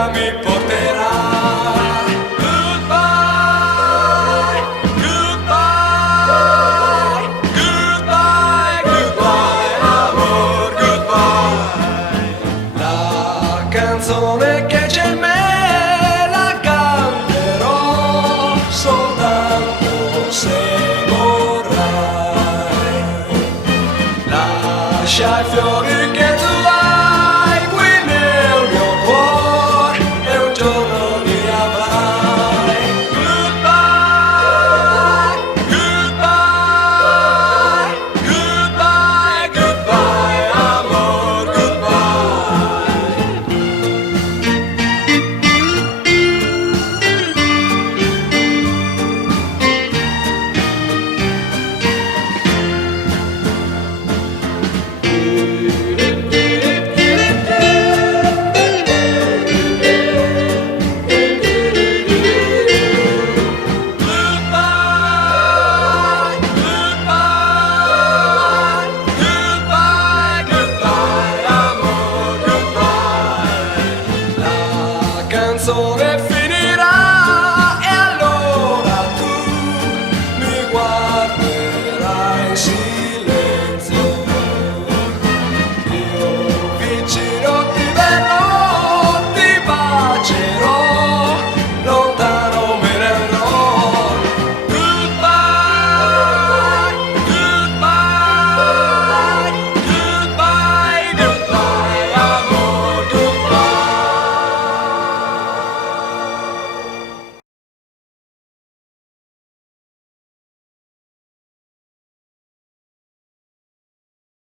vita mi porterà. Goodbye, goodbye, goodbye, goodbye, amor, goodbye. La canzone che c'è in me la canterò soltanto se vorrai. Lascia i fiori che tu hai qui nel mio cuore e un giorno li avrai. Goodbye, goodbye, goodbye, goodbye, amor, goodbye. Goodbye, goodbye, goodbye, goodbye, amor, goodbye. La canzone